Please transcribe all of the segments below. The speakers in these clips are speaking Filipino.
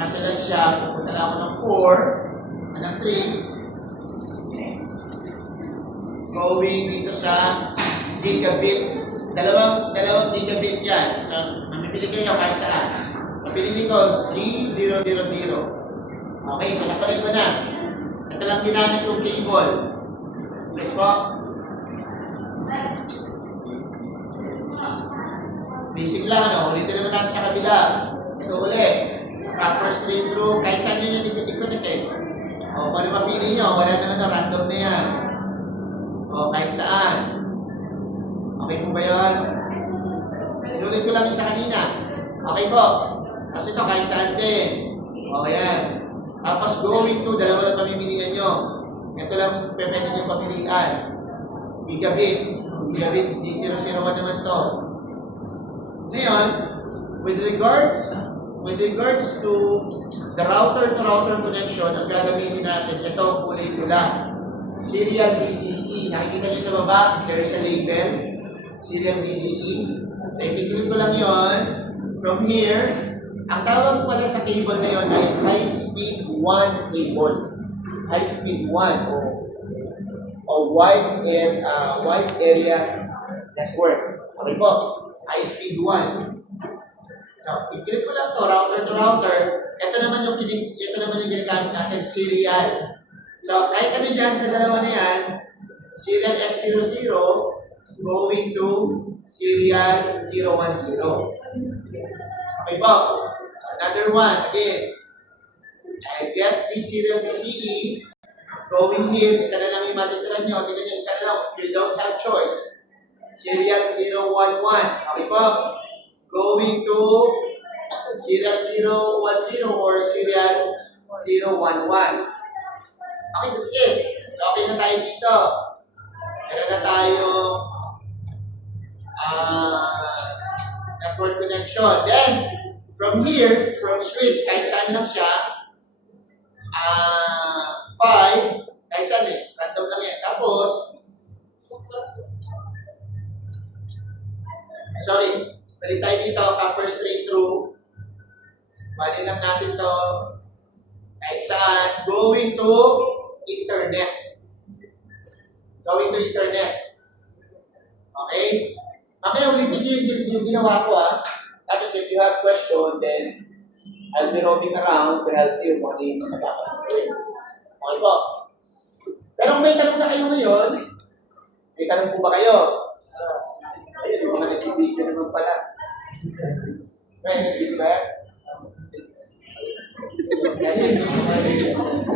nakaselect siya, pupunta lang ako ng 4, ng 3, going dito sa gigabit. Dalawang gigabit yan. So, mamipili kayo kahit saan. Mapili ko G000. Okay, so napalit ko na. Ito lang ginamit yung cable. Next po. Basic lang, ano? Ulitin naman natin sa kabila. Ito ulit. Sa proper straight through, kahit saan nyo yung dikit-dikit eh. O, paano mapili nyo? Wala na ano, random na yan. O, kahit saan. Okay po ba yun? Inulit ko lang yung sa kanina. Okay po. Kasi ito kahit saan din. O, yan. Tapos going to, dalawa lang pamimilian nyo. Ito lang pwede nyo pamilian. Gigabit. Gigabit, G001 naman to. Ngayon, with regards to the router-to-router connection, ang gagamitin natin, ito kulay pula. Serial DCE. Nakikita nyo sa baba, there is a label. Serial DCE. So, ipiklik ko lang yon. From here, ang tawag pala sa cable na yon ay high-speed 1 cable. High-speed 1 o wide area network. Okay po? High-speed 1. So, i-click ko lang to router to router. Ito naman yung ginagamit natin, serial. So, kahit ano dyan sa dalawa na yan, serial S00 going to serial 010. Okay po. So, another one, again. I get the serial DCE. Going here, isa na lang yung matitiran nyo. Tignan nyo, isa na lang. You don't have choice. Serial 011. Okay po. Going to serial 010 or serial 011. Okay, that's it. So, okay na tayo dito. Meron na tayo network connection. Then, from here, from switch, kahit saan lang siya, 5, kahit saan eh, random lang yan. Tapos, balik tayo dito, copper straight through. Balik lang natin to kahit saan, going to internet. Going to internet. Okay? Mamaya ulitin nyo yung ginawa ko Tapos if you have question, then I'll be roaming around to help you kung ano yung magkakasapin. Okay po. Pero kung may tanong na kayo ngayon, may tanong po ba kayo? Ayun, yung mga nag-video naman pala. May nag-video ba yan?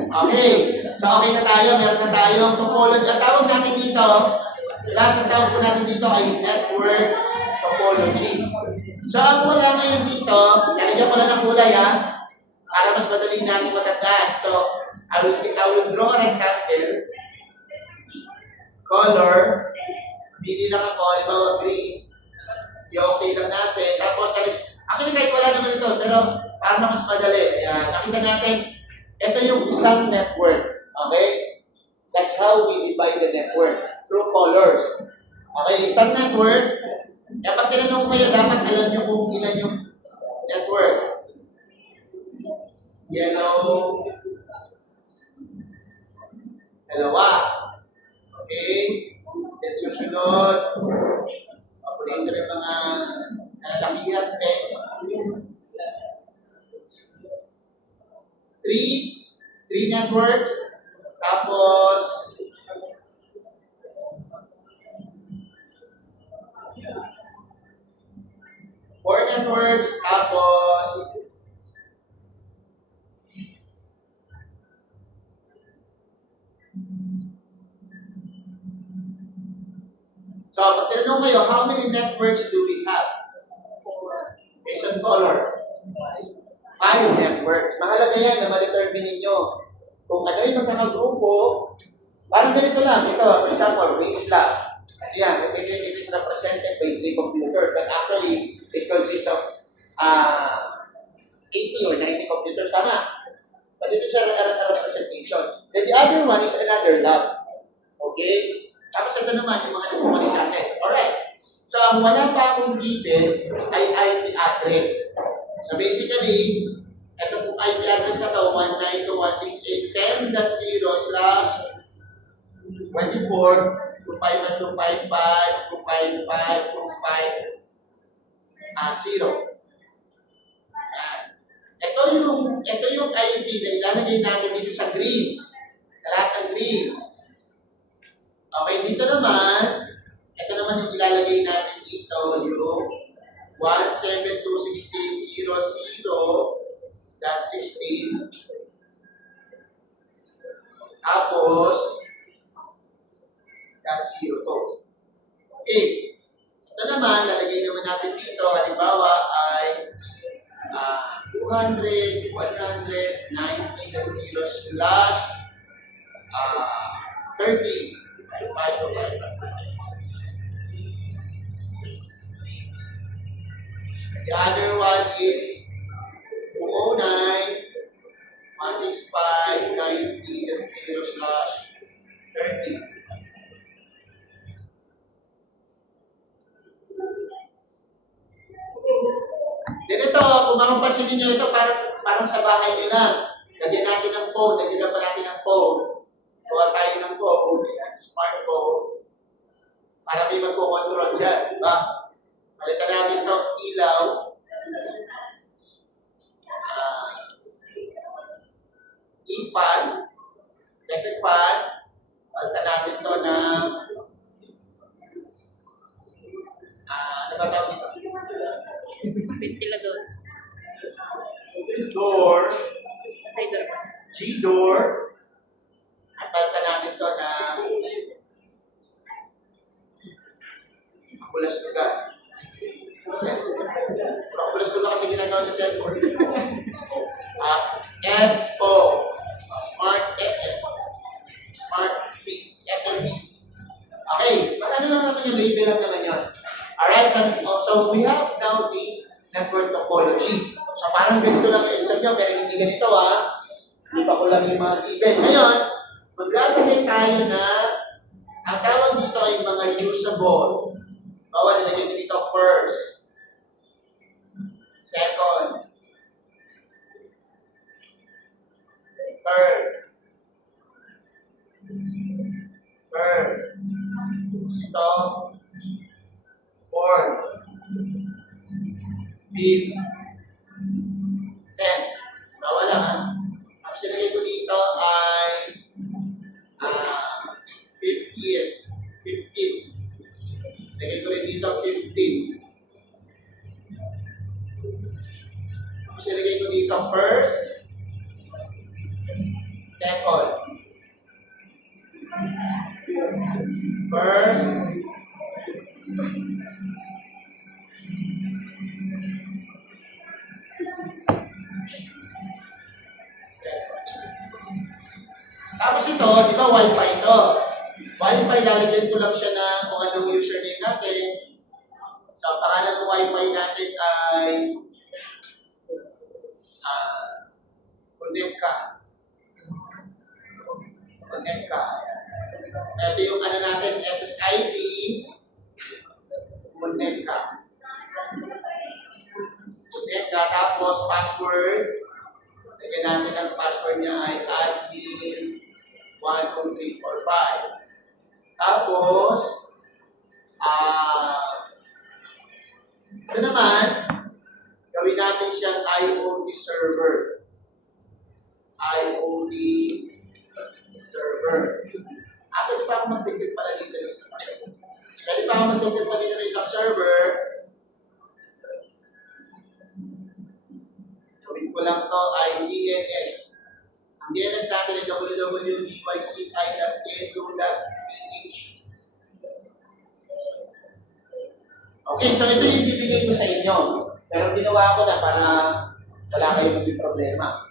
Okay. So, okay na tayo. Meron na tayong topology. Ang tawag natin dito, last ang tawag po natin dito ay network topology. So, ang wala ngayon dito, lalagyan ko lang ng kulay para mas madali natin matandaan. So, I will draw a rectangle, color, pili lang ako, halimbawa green, i-okay lang natin. Tapos, actually kahit wala naman ito, pero para na mas madali. Nakita natin, ito yung isang network. Okay? That's how we divide the network, through colors. Okay, isang network. Pag tinanong ko kayo, dapat alam nyo kung ilan yung network. Yellow. Dalawa. Okay? Then susunod. Paborito rin mga nalalakihan. Three networks. Tapos, four networks. Tapos, so, pag tinanong kayo, how many networks do we have? Based on color. 5 networks. Mahalaga yan na ma-determine ninyo kung ano yung magkakagrupo. Parang ganito lang. Ito, for example, race lab. Ayan, it is represented by 3 computers, but actually, it consists of 80 or 90 computers. Tama. But it is a representation. Then the other one is another lab. Okay? Tapos ito naman yung mga nagpumanik sa atin. Alright. So, ang wala pa akong given ay IP address. So, basically, ito ito po IP address na to, 192.168.10.0/24.255.255.255.0. Ito yung IP na ilalagay natin dito sa green. Sa lahat ng green. Okay, dito naman, ito naman yung ilalagay natin dito, yung 172.16.00.16. Tapos, .02. Okay. Ito naman, lalagay naman natin dito, halimbawa ay 200, 190.0/30. The other one is 209, 165.90.0/30. Ganito, kung mapapansin niyo ito, parang sa bahay nyo lang. Lagyan natin ng phone, lagyan pa natin ng phone. Kuha tayo ng phone, smartphone, para di magkukontrol dyan, di ba? Palitan natin ito, ilaw. E-fan, electric fan. Palitan natin ito ng ano ba tawag dito? Ventilador. Door. G-door. At palitan natin ito ng akulas lugar. Akulas lugar kasi ginagawa sa cellphone. SO. Smart SM. Smart P. SMP. Okay. Ano lang naman yung label lang naman yun. Alright, so we have now the network topology. So parang ganito lang yung exam nyo, pero hindi ganito Hindi pa ko lang yung mga given. Ngayon, maglalagay tayo na ang tawag dito ay mga usable. Bawa, nilagay ko dito first, second, third, ito, fourth, fifth, 10. Bawa lang Ang sinagay ko dito ay 15. Lagay ko rin dito 15. Ang sinagay ko dito first, second, first, tapos ito, di ba Wi-Fi ito? Wi-Fi, lalagyan ko lang siya ng kung anong username natin. So, ang pangalan ng Wi-Fi natin ay Connect ka. So, ito yung ano natin, SSID, Connect ka. Tapos password. Lagyan natin ang password niya ay admin12345. Tapos, ito naman, gawin natin siyang IoT server. Pwede pa ako mag-detect pala dito ng isang server. Gawin ko lang to ay DNS. Ang DNS natin ay www.dyci.edu.ph. Okay, so ito yung bibigay ko sa inyo. Pero ginawa ko na para wala kayong maging problema.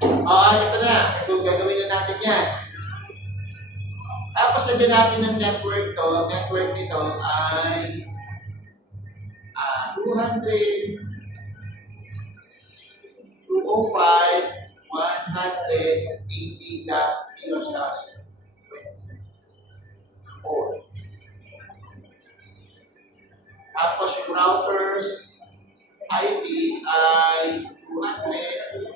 Ito na. Ito, gagawin na natin yan. Tapos sabihin natin ng network to. Network nito ay 200.205.180.0/4. Tapos yung routers IP ay 200.